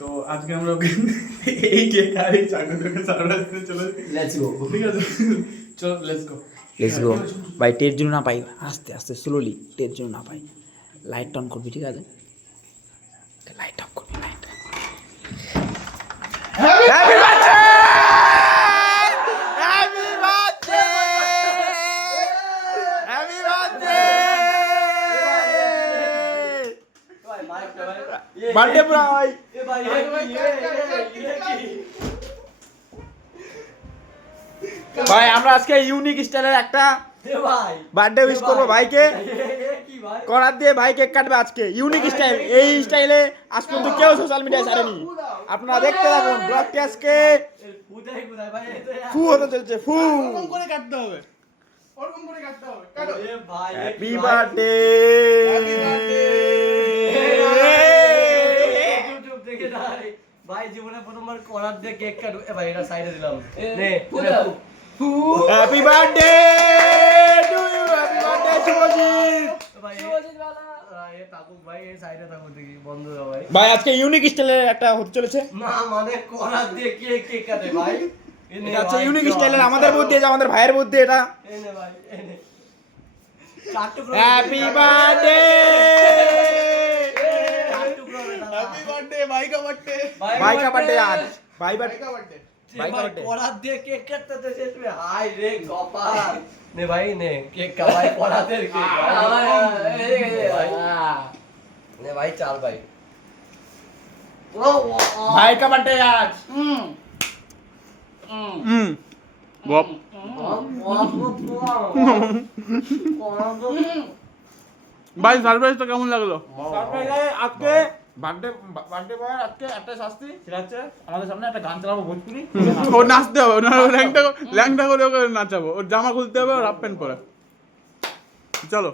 তো আজকে আমরা এই কেক আর এই চাকরিটাকে সারপ্রাইজ দিতে চলে লেটস গো। ঠিক আছে চলো লেটস গো ভাই টের জন্য না পাই, আস্তে আস্তে স্লোলি, টের জন্য না পাই। লাইট অন করবি, ঠিক আছে? লাইট অফ করবি, light. Happy birthday, happy birthday, happy birthday, birthday ভাই। ভাই আমরা আজকে ইউনিক স্টাইলের একটা বার্থডে উইশ করবো ভাইকে, করার দিয়ে ভাই কেক কাটবে আজকে। ইউনিক স্টাইল, এই স্টাইলে আজ পর্যন্ত কেউ সোশ্যাল মিডিয়ায় ছাড়েনি। আপনারা দেখতে থাকুন ব্লগটি। আজকে ফু হতে চলছে, ফু করে কাটতে হবে, ওরকম করে কাটতে হবে। কাটো হ্যাপি বার্থডে, ভাই জীবনে প্রথমবার করার দিয়ে কেক কাটু। ভাই এটা সাইডে দিলাম, নে happy birthday to you, happy birthday Shubhajit. ভাই এ থাকুক ভাই, এই সাইডে থাকুক দেখি বন্ধ দাও ভাই। ভাই আজকে ইউনিক স্টাইলের একটা হতে চলেছে। না মানে করার দিয়ে কেক কাটে ভাই। এটা হচ্ছে ইউনিক স্টাইলের, আমাদের বুদ্ধি, এটা আমাদের ভাইয়ের বুদ্ধি। এটা এনে ভাই এনে চার টুকরো। হ্যাপি বার্থডে, চার টুকরো হ্যাপি বার্থডে ভাই কা বার্থডে, ভাই কা বার্থডে আজ, ভাই ভাই বার্থডে, কা বার্থডে। ভাই কা বার্থডে। করার দিয়ে কেক কাটতে তো শেষ में হাই রে কপাল। নে ভাই নে কেক কা ভাই করাতে কেক নে ভাই চাল ভাই। ভাই কা বার্থডে আজ। বপ ভাই সারপ্রাইজটা কেমন লাগলো? আজকে বার্থডে বয় আজকে একটা শাস্তি, সেটা হচ্ছে আমাদের সামনে একটা গান চালাবো ভোজপুরি। ও নাচতে হবে, ওনার ল্যাংটা করে ওকে নাচাবো, ওর জামা খুলতে হবে, ওর হাফ প্যান্ট পরে। চলো।